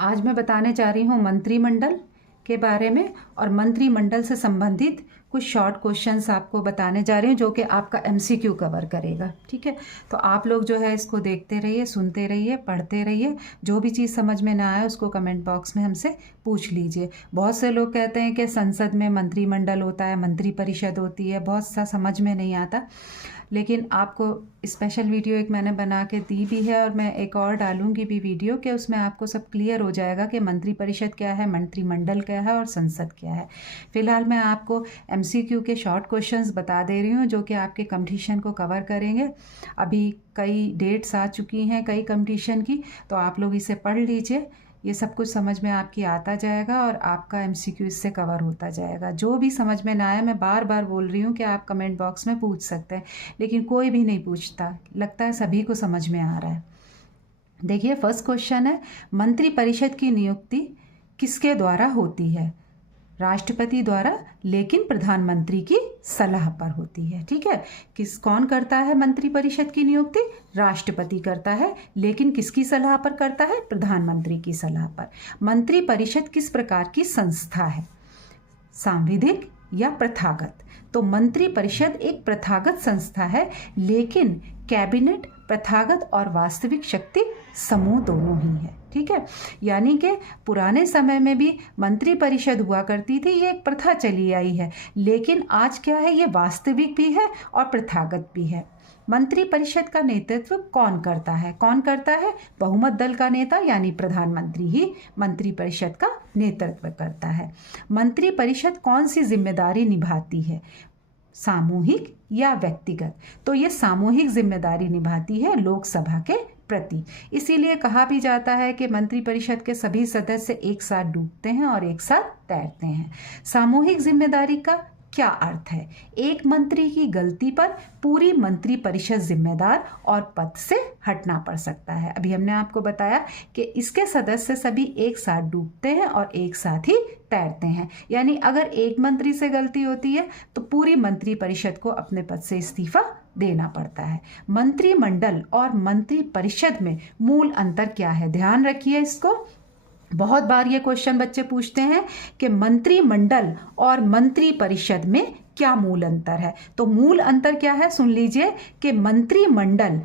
आज मैं बताने जा रही हूँ मंत्रिमंडल के बारे में और मंत्रिमंडल से संबंधित कुछ शॉर्ट क्वेश्चंस आपको बताने जा रही हूँ जो कि आपका एमसीक्यू कवर करेगा। ठीक है, तो आप लोग जो है इसको देखते रहिए, सुनते रहिए, पढ़ते रहिए। जो भी चीज़ समझ में ना आए उसको कमेंट बॉक्स में हमसे पूछ लीजिए। बहुत से लोग कहते हैं कि संसद में मंत्रिमंडल होता है, मंत्रिपरिषद होती है, बहुत सा समझ में नहीं आता, लेकिन आपको स्पेशल वीडियो एक मैंने बना के दी भी है और मैं एक और डालूंगी भी वीडियो कि उसमें आपको सब क्लियर हो जाएगा कि मंत्रिपरिषद क्या है, मंत्रिमंडल क्या है और संसद क्या है। फिलहाल मैं आपको एमसीक्यू के शॉर्ट क्वेश्चंस बता दे रही हूँ जो कि आपके कंपटीशन को कवर करेंगे। अभी कई डेट्स आ चुकी हैं कई कंपटीशन की, तो आप लोग इसे पढ़ लीजिए। ये सब कुछ समझ में आपकी आता जाएगा और आपका एमसीक्यू इससे कवर होता जाएगा। जो भी समझ में ना आए, मैं बार बार बोल रही हूँ कि आप कमेंट बॉक्स में पूछ सकते हैं, लेकिन कोई भी नहीं पूछता। लगता है सभी को समझ में आ रहा है। देखिए, फर्स्ट क्वेश्चन है, मंत्रिपरिषद की नियुक्ति किसके द्वारा होती है? राष्ट्रपति द्वारा, लेकिन प्रधानमंत्री की सलाह पर होती है। ठीक है, कौन करता है मंत्रिपरिषद की नियुक्ति? राष्ट्रपति करता है, लेकिन किसकी सलाह पर करता है? प्रधानमंत्री की सलाह पर। मंत्रिपरिषद किस प्रकार की संस्था है? सांविधिक या प्रथागत? तो मंत्रिपरिषद एक प्रथागत संस्था है, लेकिन कैबिनेट प्रथागत और वास्तविक शक्ति समूह दोनों ही है। ठीक है, यानी कि पुराने समय में भी मंत्रिपरिषद हुआ करती थी, ये एक प्रथा चली आई है, लेकिन आज क्या है, ये वास्तविक भी है और प्रथागत भी है। मंत्रिपरिषद का नेतृत्व कौन करता है? कौन करता है? बहुमत दल का नेता यानी प्रधानमंत्री ही मंत्रिपरिषद का नेतृत्व करता है। मंत्रिपरिषद कौन सी जिम्मेदारी निभाती है? सामूहिक या व्यक्तिगत? तो ये सामूहिक जिम्मेदारी निभाती है लोकसभा के प्रति। इसीलिए कहा भी जाता है कि मंत्रिपरिषद के सभी सदस्य एक साथ डूबते हैं और एक साथ तैरते हैं। सामूहिक जिम्मेदारी का क्या अर्थ है? एक मंत्री की गलती पर पूरी मंत्रिपरिषद जिम्मेदार और पद से हटना पड़ सकता है। अभी हमने आपको बताया कि इसके सदस्य सभी एक साथ डूबते हैं और एक साथ ही तैरते हैं, यानी अगर एक मंत्री से गलती होती है तो पूरी मंत्रिपरिषद को अपने पद से इस्तीफा देना पड़ता है। मंत्रिमंडल और मंत्रिपरिषद में मूल अंतर क्या है? ध्यान रखिए इसको। बहुत बार ये क्वेश्चन बच्चे पूछते हैं कि मंत्रिमंडल और मंत्रिपरिषद में क्या मूल अंतर है? तो मूल अंतर क्या है, सुन लीजिए कि मंत्रिमंडल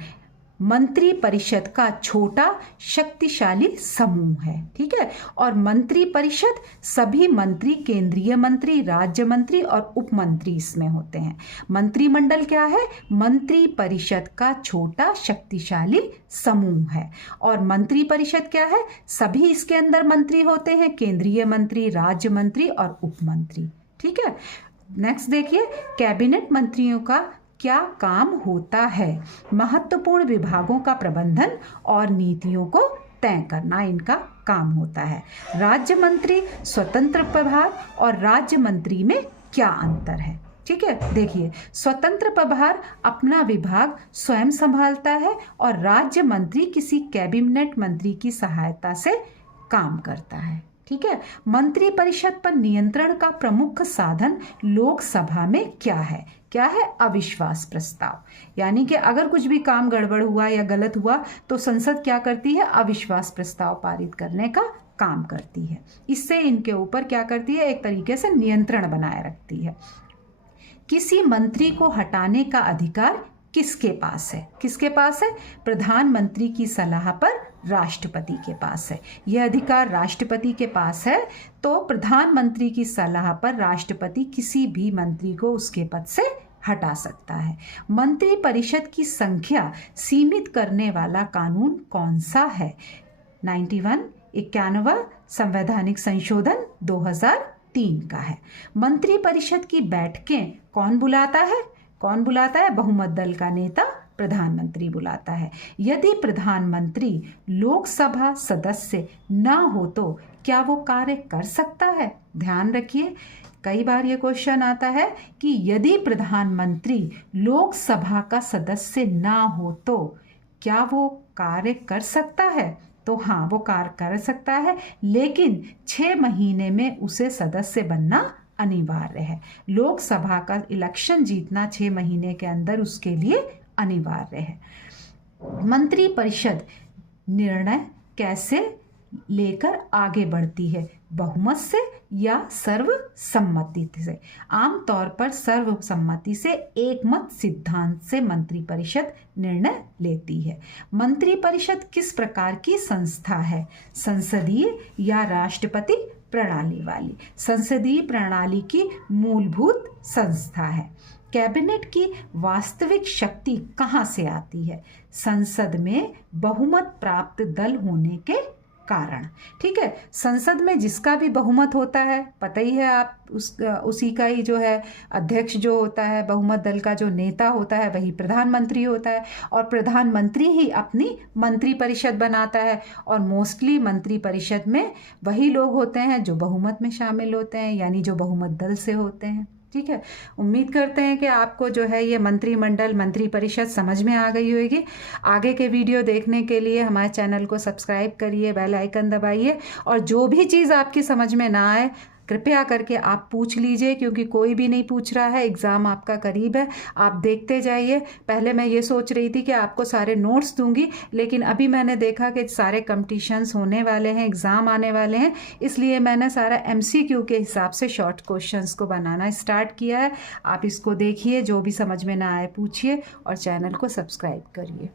मंत्रिपरिषद का छोटा शक्तिशाली समूह है। ठीक है, और मंत्रिपरिषद सभी मंत्री, केंद्रीय मंत्री, राज्य मंत्री और उप मंत्री इसमें होते हैं। मंत्रिमंडल क्या है? मंत्रिपरिषद का छोटा शक्तिशाली समूह है। और मंत्रिपरिषद क्या है? सभी इसके अंदर मंत्री होते हैं, केंद्रीय मंत्री, राज्य मंत्री और उप मंत्री। ठीक है, नेक्स्ट देखिए, कैबिनेट मंत्रियों का क्या काम होता है? महत्वपूर्ण विभागों का प्रबंधन और नीतियों को तय करना इनका काम होता है। राज्य मंत्री स्वतंत्र प्रभार और राज्य मंत्री में क्या अंतर है? ठीक है, देखिए, स्वतंत्र प्रभार अपना विभाग स्वयं संभालता है और राज्य मंत्री किसी कैबिनेट मंत्री की सहायता से काम करता है। ठीक है, मंत्रिपरिषद पर नियंत्रण का प्रमुख साधन लोकसभा में क्या है? क्या है? अविश्वास प्रस्ताव। यानी कि अगर कुछ भी काम गड़बड़ हुआ या गलत हुआ तो संसद क्या करती है? अविश्वास प्रस्ताव पारित करने का काम करती है। इससे इनके ऊपर क्या करती है? एक तरीके से नियंत्रण बनाए रखती है। किसी मंत्री को हटाने का अधिकार किसके पास है? किसके पास है? प्रधानमंत्री की सलाह पर राष्ट्रपति के पास है। यह अधिकार राष्ट्रपति के पास है, तो प्रधानमंत्री की सलाह पर राष्ट्रपति किसी भी मंत्री को उसके पद से हटा सकता है। मंत्रिपरिषद की संख्या सीमित करने वाला कानून कौन सा है? 91 संवैधानिक संशोधन 2003 का है। मंत्रिपरिषद की बैठकें कौन बुलाता है? कौन बुलाता है? बहुमत दल का नेता प्रधानमंत्री बुलाता है। यदि प्रधानमंत्री लोकसभा सदस्य न हो तो क्या वो कार्य कर सकता है? ध्यान रखिए, कई बार ये क्वेश्चन आता है कि यदि प्रधानमंत्री लोकसभा का सदस्य ना हो तो क्या वो कार्य कर सकता है? तो हाँ, वो कार्य कर सकता है, लेकिन 6 महीने में उसे सदस्य बनना अनिवार्य है। लोकसभा का इलेक्शन जीतना 6 महीने के अंदर उसके लिए अनिवार्य है। मंत्रिपरिषद निर्णय कैसे लेकर आगे बढ़ती है, बहुमत से या सर्वसम्मति से। आमतौर पर सर्वसम्मति से एकमत सिद्धांत से मंत्रिपरिषद निर्णय लेती है। मंत्रिपरिषद किस प्रकार की संस्था है? संसदीय या राष्ट्रपति प्रणाली वाली? संसदीय प्रणाली की मूलभूत संस्था है। कैबिनेट की वास्तविक शक्ति कहाँ से आती है? संसद में बहुमत प्राप्त दल होने के कारण। ठीक है, संसद में जिसका भी बहुमत होता है, पता ही है आप, उसी का ही जो है अध्यक्ष जो होता है, बहुमत दल का जो नेता होता है वही प्रधानमंत्री होता है, और प्रधानमंत्री ही अपनी मंत्रिपरिषद बनाता है। और मोस्टली मंत्रिपरिषद में वही लोग होते हैं जो बहुमत में शामिल होते हैं, यानी जो बहुमत दल से होते हैं। ठीक है, उम्मीद करते हैं कि आपको जो है ये मंत्रिमंडल, मंत्रिपरिषद समझ में आ गई होगी। आगे के वीडियो देखने के लिए हमारे चैनल को सब्सक्राइब करिए, बेल आइकन दबाइए, और जो भी चीज़ आपकी समझ में ना आए कृपया करके आप पूछ लीजिए, क्योंकि कोई भी नहीं पूछ रहा है, एग्ज़ाम आपका करीब है। आप देखते जाइए। पहले मैं ये सोच रही थी कि आपको सारे नोट्स दूंगी, लेकिन अभी मैंने देखा कि सारे कंपटीशंस होने वाले हैं, एग्ज़ाम आने वाले हैं, इसलिए मैंने सारा MCQ के हिसाब से शॉर्ट क्वेश्चंस को बनाना स्टार्ट किया है। आप इसको देखिए, जो भी समझ में ना आए पूछिए, और चैनल को सब्सक्राइब करिए।